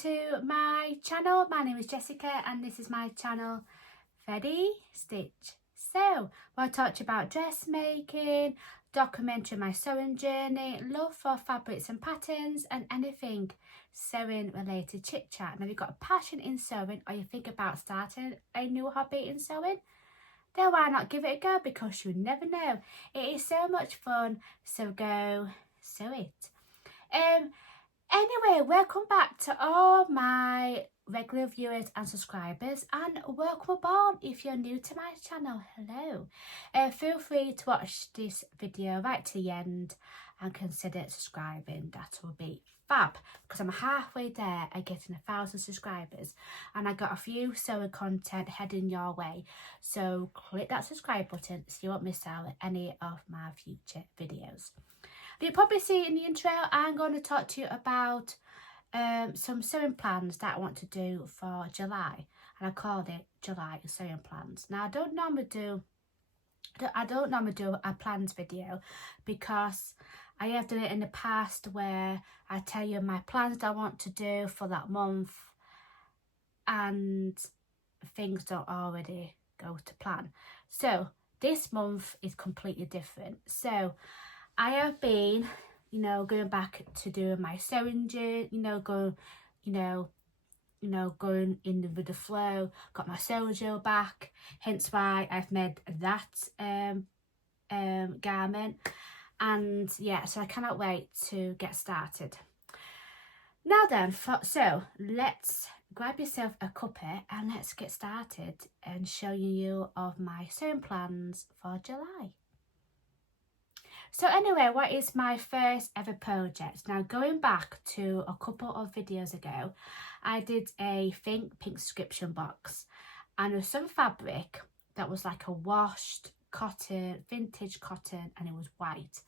to my channel. My name is Jessica and this is my channel Ready Stitch. So I'll talk to you about dressmaking, documentary my sewing journey, love for fabrics and patterns, and anything sewing related chit chat. Now, if you've got a passion in sewing or you think about starting a new hobby in sewing, then why not give it a go, because you never know. It is so much fun, so go sew it. Anyway, welcome back to all my regular viewers and subscribers, and welcome aboard if you're new to my channel. Hello. Feel free to watch this video right to the end and consider subscribing. That will be fab, because I'm halfway there at getting 1,000 subscribers and I got a few sewing content heading your way, so click that subscribe button so you won't miss out on any of my future videos. You'll probably see in the intro I'm going to talk to you about some sewing plans that I want to do for July, and I called it July sewing plans. Now, I don't normally do a plans video, because I have done it in the past where I tell you my plans that I want to do for that month and things don't already go to plan. So this month is completely different. So I have been, going back to doing my sewing journey, going in with the flow, got my sojo back, hence why I've made that garment. And yeah, so I cannot wait to get started. Now then, so let's grab yourself a cuppa and let's get started and show you of my sewing plans for July. So anyway, what is my first ever project? Now, going back to a couple of videos ago, I did a pink subscription box, and there was some fabric that was like a washed cotton, vintage cotton, and it was white.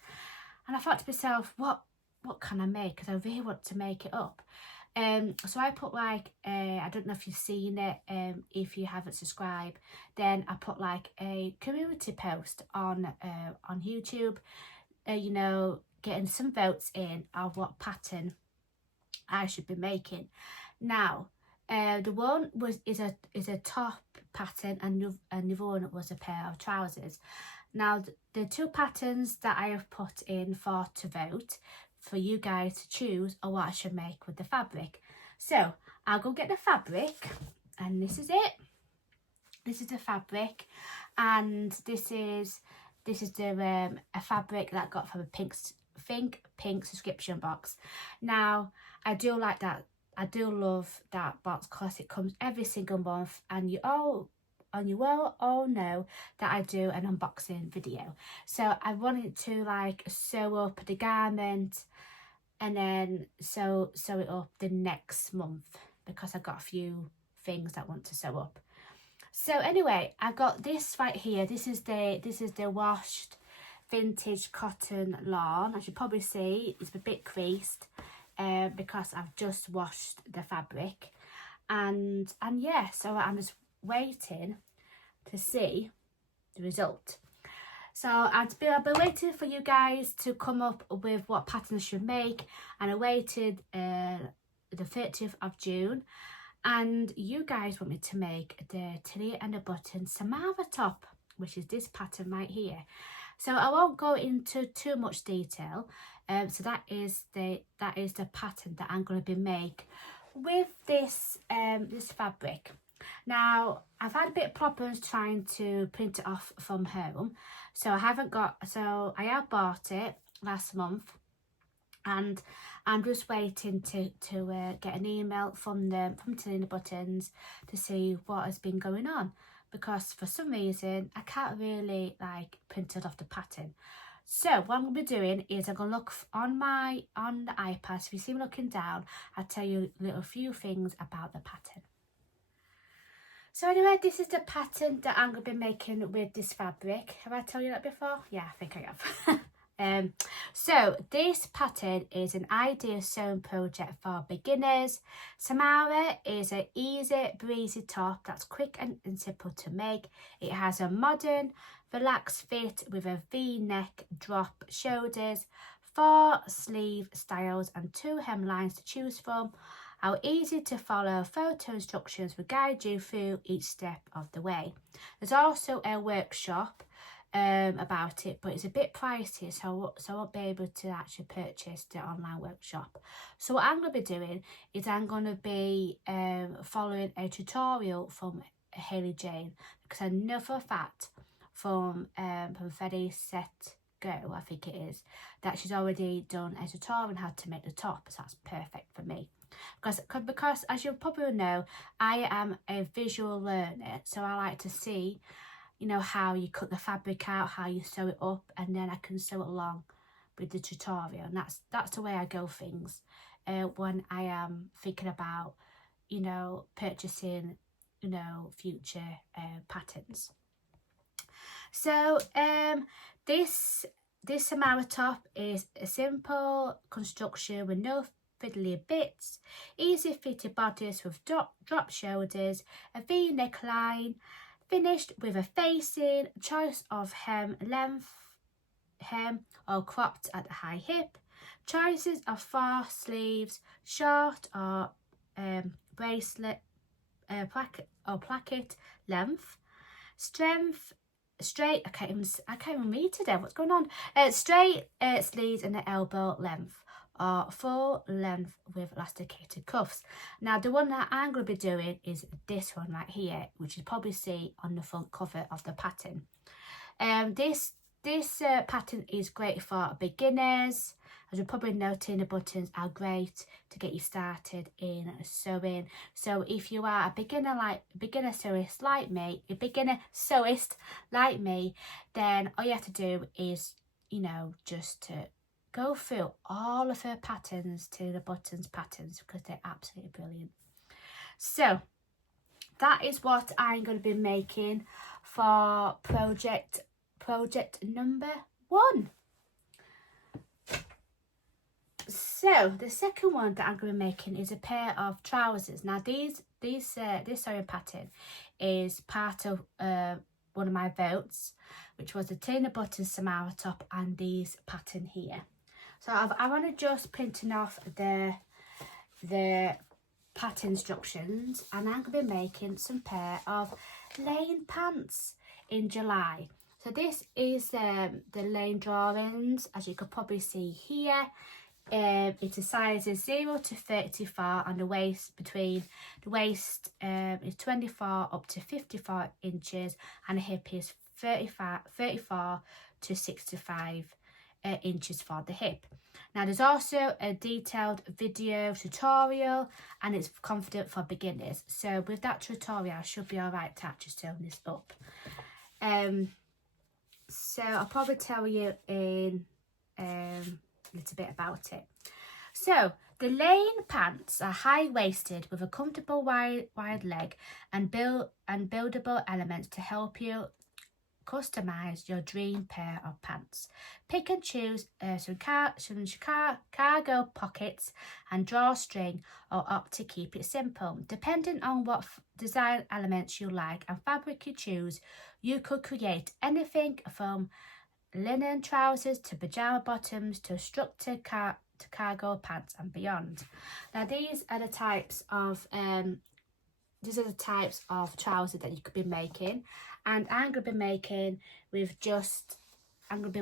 And I thought to myself, what can I make? Because I really want to make it up. So I put like I don't know if you've seen it, if you haven't subscribed, then I put like a community post on YouTube, getting some votes in of what pattern I should be making. Now, the one is a top pattern, and the other one was a pair of trousers. Now, the two patterns that I have put in to vote for you guys to choose are what I should make with the fabric. So I'll go get the fabric, and this is it. This is the fabric, and this is the a fabric that I got from a pink subscription box. Now, I do like that. I do love that box because it comes every single month, and you will all know that I do an unboxing video. So I wanted to like sew up the garment and then sew it up the next month, because I got a few things that I want to sew up. So anyway, I've got this right here. This is the washed vintage cotton lawn. As you probably see, it's a bit creased because I've just washed the fabric, and yeah, so I'm just waiting to see the result. So I've been waiting for you guys to come up with what patterns I should make, and I waited the 30th of June, and you guys want me to make the Tilly and the Button Samara top, which is this pattern right here. So I won't go into too much detail. So that is the pattern that I'm going to be make with this this fabric. Now, I've had a bit of problems trying to print it off from home, so I have bought it last month, and I'm just waiting to get an email from Tilly and the Buttons to see what has been going on, because for some reason I can't really like print it off the pattern. So what I'm going to be doing is I'm going to look on the iPad. So if you see me looking down, I'll tell you a few things about the pattern. So anyway, this is the pattern that I'm going to be making with this fabric. Have I told you that before? Yeah, I think I have. So this pattern is an ideal sewing project for beginners. Samara is an easy breezy top that's quick and simple to make. It has a modern relaxed fit with a V-neck drop shoulders, 4 sleeve styles and 2 hemlines to choose from. Our easy to follow photo instructions will guide you through each step of the way. There's also a workshop about it, but it's a bit pricey, so I won't be able to actually purchase the online workshop. So what I'm going to be doing is I'm going to be following a tutorial from Hayley Jane, because I know for a fact from Ready Set Go, I think it is, that she's already done a tutorial on how to make the top, so that's perfect for me. Because as you probably know, I am a visual learner, so I like to see, you know, how you cut the fabric out, how you sew it up, and then I can sew it along with the tutorial. And that's the way I go things when I am thinking about, you know, purchasing, you know, future patterns. So this Samara top is a simple construction with no fiddly bits, easy fitted bodice with drop shoulders, a V neckline, finished with a facing, choice of hem or cropped at the high hip, choices of far sleeves, short or bracelet placket length, straight, I can't even read today, what's going on, straight sleeves and the elbow length, or full length with elasticated cuffs. Now the one that I'm going to be doing is this one right here, which you probably see on the front cover of the pattern. This pattern is great for beginners. As you're probably noting, the buttons are great to get you started in sewing. So if you are a beginner sewist like me, then all you have to do is, you know, just to go through all of her patterns to the buttons patterns, because they're absolutely brilliant. So that is what I'm going to be making for project number 1. So the second one that I'm going to be making is a pair of trousers. Now this sewing pattern is part of one of my votes, which was the Tina Button Samara top and these pattern here. So I want to just printing off the pattern instructions, and I'm going to be making some pair of lane pants in July. So this is the lane drawings, as you could probably see here. It's a sizes 0 to 34, and the waist is 24 up to 54 inches, and the hip is 34 to 65 inches for the hip. Now there's also a detailed video tutorial, and it's confident for beginners. So with that tutorial I should be alright to actually sew this up. So I'll probably tell you in a little bit about it. So the lane pants are high-waisted with a comfortable wide leg and buildable elements to help you customise your dream pair of pants. Pick and choose some cargo pockets and drawstring, or opt to keep it simple. Depending on what design elements you like and fabric you choose, you could create anything from linen trousers to pyjama bottoms to structured cargo pants and beyond. Now these are the types of trousers that you could be making, and I'm going to be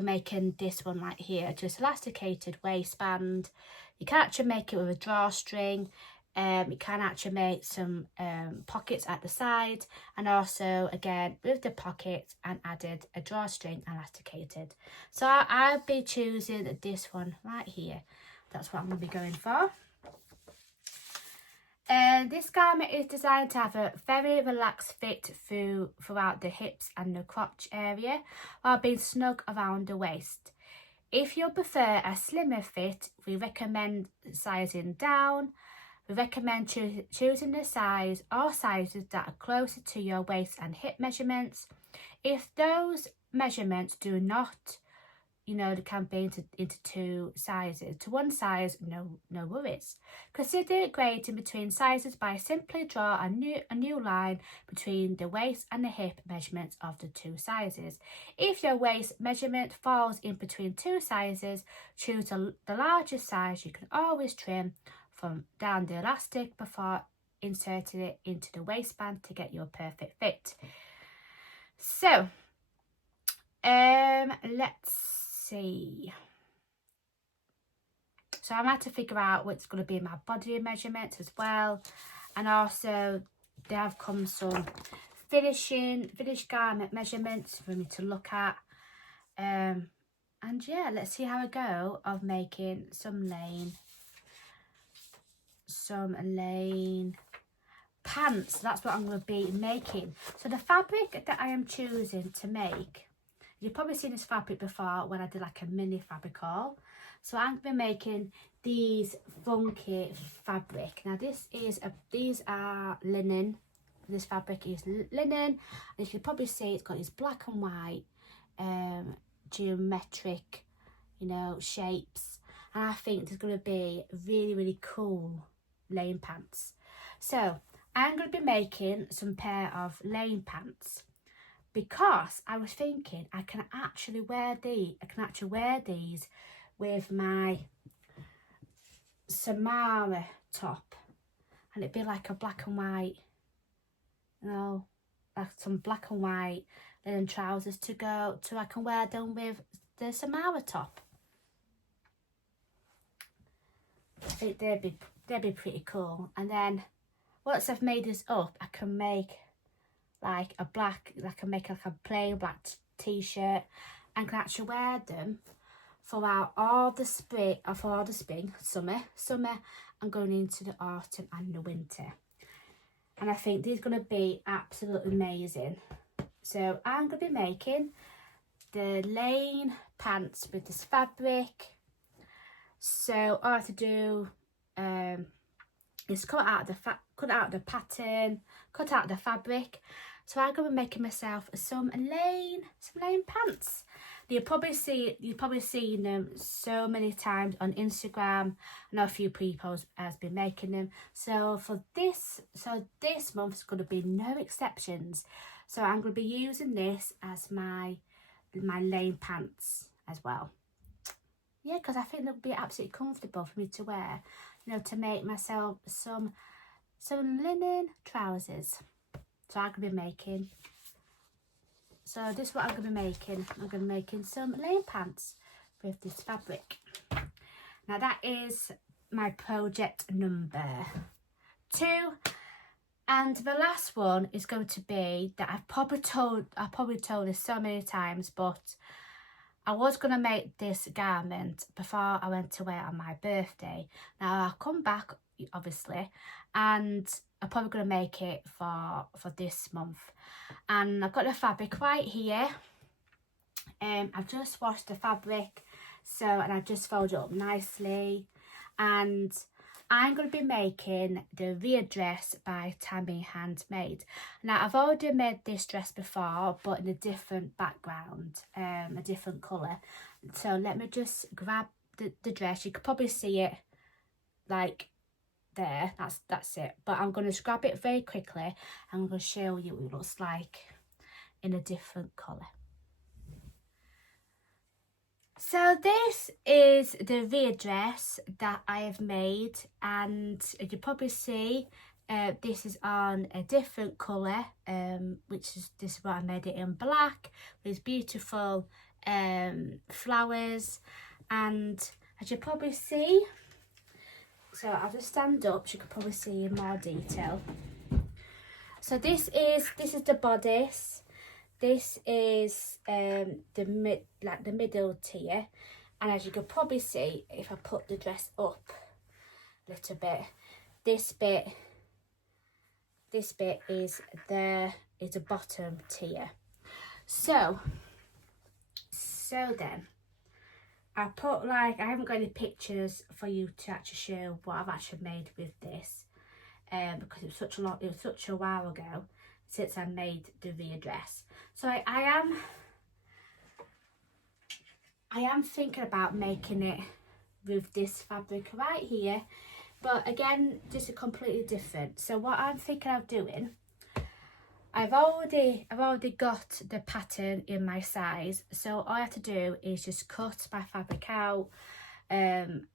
making this one right here, just elasticated waistband. You can actually make it with a drawstring. You can actually make some pockets at the side, and also again with the pockets and added a drawstring elasticated. So I'll be choosing this one right here. That's what I'm going to be going for. This garment is designed to have a very relaxed fit throughout the hips and the crotch area, while being snug around the waist. If you prefer a slimmer fit, we recommend sizing down. We recommend choosing the size or sizes that are closer to your waist and hip measurements. If those measurements do not, they can be into 2 sizes. To one size, no worries. Consider grading between sizes by simply draw a new line between the waist and the hip measurements of the 2 sizes. If your waist measurement falls in between 2 sizes, choose the largest size. You can always trim from down the elastic before inserting it into the waistband to get your perfect fit. So let's see. So I'm going to figure out what's going to be my body measurements as well, and also there have come some finished garment measurements for me to look at. And yeah, let's see how I go of making some lane pants. That's what I'm going to be making. So the fabric that I am choosing to make, you've probably seen this fabric before when I did like a mini fabric haul. So I'm going to be making these funky fabric. Now these are linen. This fabric is linen, and you can probably see it's got these black and white geometric, you know, shapes, and I think there's going to be really cool lane pants. So I'm going to be making some pair of lane pants because I was thinking I can actually wear these with my Samara top, and it'd be like a black and white, you know, like some black and white linen trousers to go to. I can wear them with the Samara top. I think they'd be pretty cool. And then once I've made this up, I can make like a plain black t-shirt, and can actually wear them throughout all the spring, summer, and going into the autumn and the winter. And I think these are going to be absolutely amazing. So I'm going to be making the lane pants with this fabric. So all I have to do is cut out the pattern, cut out the fabric. So I'm going to be making myself some lane pants. You've probably seen them so many times on Instagram. I know a few people has been making them. So this month's going to be no exceptions. So I'm going to be using this as my lane pants as well. Yeah, because I think they'll be absolutely comfortable for me to wear. You know, to make myself some linen trousers. So I'm going to be making. So this is what I'm going to be making. I'm going to be making some lane pants with this fabric. Now that is my project number 2. And the last one is going to be that I've probably told this so many times, but I was going to make this garment before I went away on my birthday. Now I'll come back, obviously, and I'm probably going to make it for this month. And I've got the fabric right here. I've just washed the fabric, and I've just folded it up nicely. And I'm going to be making the Rhea dress by Tammy Handmade. Now I've already made this dress before, but in a different background, a different colour. So let me just grab the dress. You could probably see it like there, that's it, but I'm going to grab it very quickly and I'm going to show you what it looks like in a different colour. So this is the Rhea dress that I have made, and as you probably see, this is on a different colour, this is what I made it in black with beautiful flowers. And as you probably see, so I'll just stand up so you can probably see in more detail. So this is the bodice. This is the middle tier, and as you can probably see, if I put the dress up a little bit, this bit is the bottom tier. So then I put I haven't got any pictures for you to actually show what I've actually made with this, because it was such a while ago since I made the Rhea dress. So I am thinking about making it with this fabric right here, but again, this is completely different. So what I'm thinking of doing, I've already got the pattern in my size, so all I have to do is just cut my fabric out, and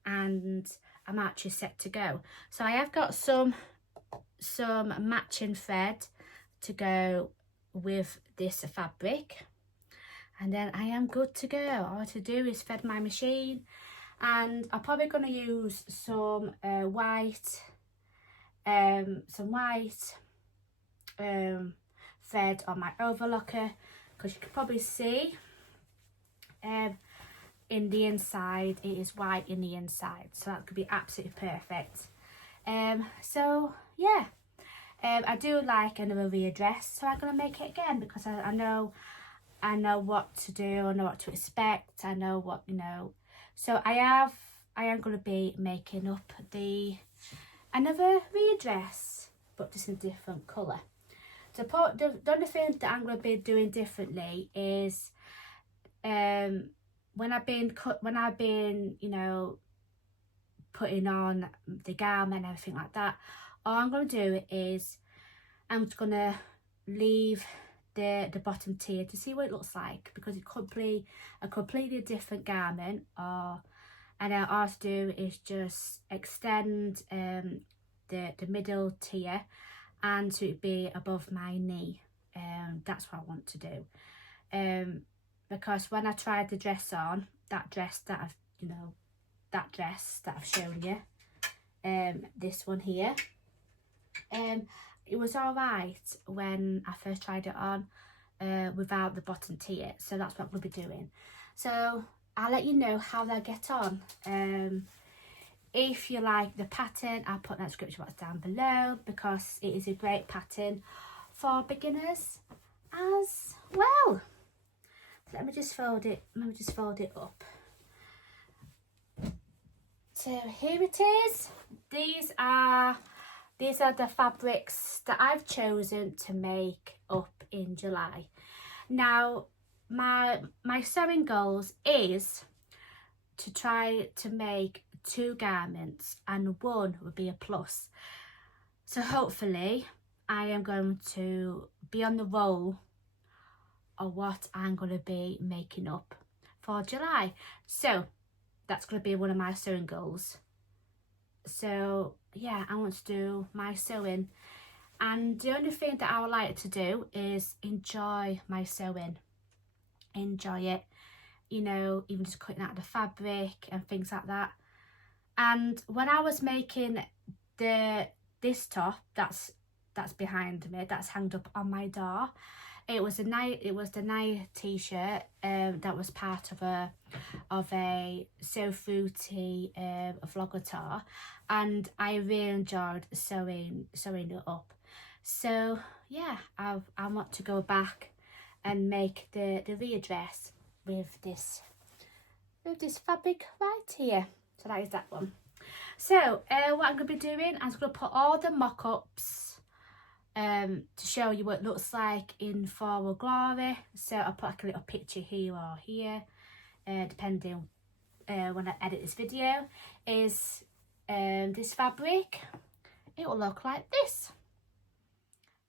I'm actually set to go. So I have got some matching thread to go with this fabric, and then I am good to go. All I have to do is thread my machine, and I'm probably going to use some white thread on my overlocker, because you can probably see in the inside it is white in the inside, so that could be absolutely perfect. So yeah, I do like another Rhea dress, so I'm gonna make it again, because I know what to do, I know what to expect, I know what, you know. So I am going to be making up another Rhea dress, but just in a different colour. So the only thing that I'm going to be doing differently is when I've been you know, putting on the garment and everything like that, all I'm going to do is I'm just going to leave the bottom tier to see what it looks like, because it could be a completely different garment, and then all I have to do is just extend the middle tier and to be above my knee. That's what I want to do, because when I tried the dress on, that dress that I've shown you, this one here, it was all right when I first tried it on without the bottom tier, so that's what we'll be doing. So I'll let you know how they get on. If you like the pattern, I'll put that description box down below, because it is a great pattern for beginners as well. So let me just fold it up. So here it is. These are the fabrics that I've chosen to make up in July. Now, my sewing goals is to try to make 2 garments, and 1 would be a plus. So hopefully I am going to be on the roll of what I'm going to be making up for July. So that's going to be one of my sewing goals. So yeah, I want to do my sewing, and the only thing that I would like to do is enjoy my sewing, enjoy it, you know, even just cutting out the fabric and things like that. And when I was making this top that's behind me, that's hanged up on my door, it was the night t-shirt that was part of a So Fruity vlogger tour, and I really enjoyed sewing it up. So yeah, I want to go back and make the Rhea dress with this fabric right here. So that is that one. So what I'm going to be doing, I'm just going to put all the mock-ups to show you what it looks like in Forward Glory. So I'll put like a little picture here or here, depending when I edit this video, is this fabric. It will look like this.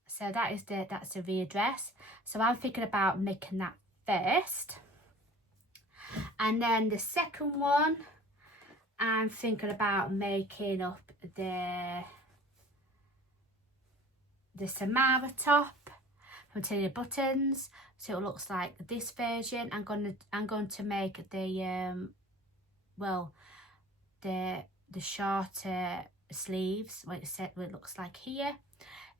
So that's the Rhea dress. So I'm thinking about making that first, and then the second one I'm thinking about making up the Samara top from Tiny Buttons. So it looks like this version. I'm going to make the the shorter sleeves, what it looks like here,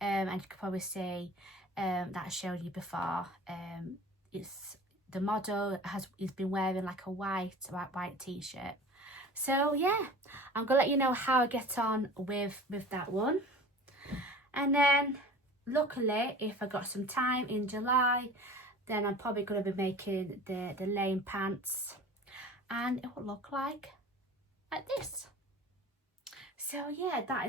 and you can probably see that I showed you before. It's the model he's been wearing like a white t-shirt. So yeah, I'm gonna let you know how I get on with that one. And then luckily, if I got some time in July, then I'm probably going to be making the lane pants, and it will look like this. So yeah, that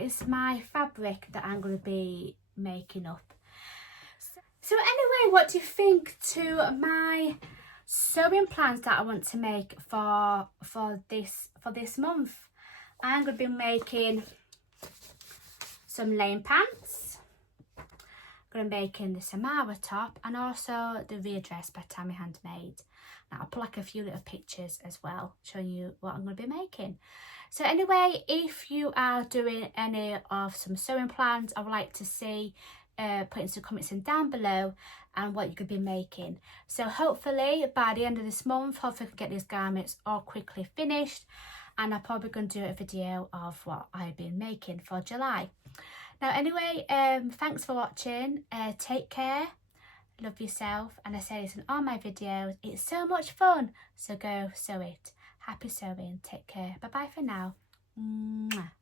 is my fabric that I'm going to be making up. So anyway, what do you think to my sewing plans that I want to make for this month? I'm going to be making some lane pants. I'm going to be making the Samara top, and also the Rhea dress by Tammy Handmade. I'll put like a few little pictures as well, showing you what I'm going to be making. So anyway, if you are doing any of some sewing plans, I would like to see, put in some comments in down below and what you could be making. So hopefully by the end of this month, hopefully I can get these garments all quickly finished, and I'm probably going to do a video of what I've been making for July. Now anyway, thanks for watching. Take care, love yourself, and I say this in all my videos, it's so much fun, so go sew it. Happy sewing, take care, bye bye for now. Mwah.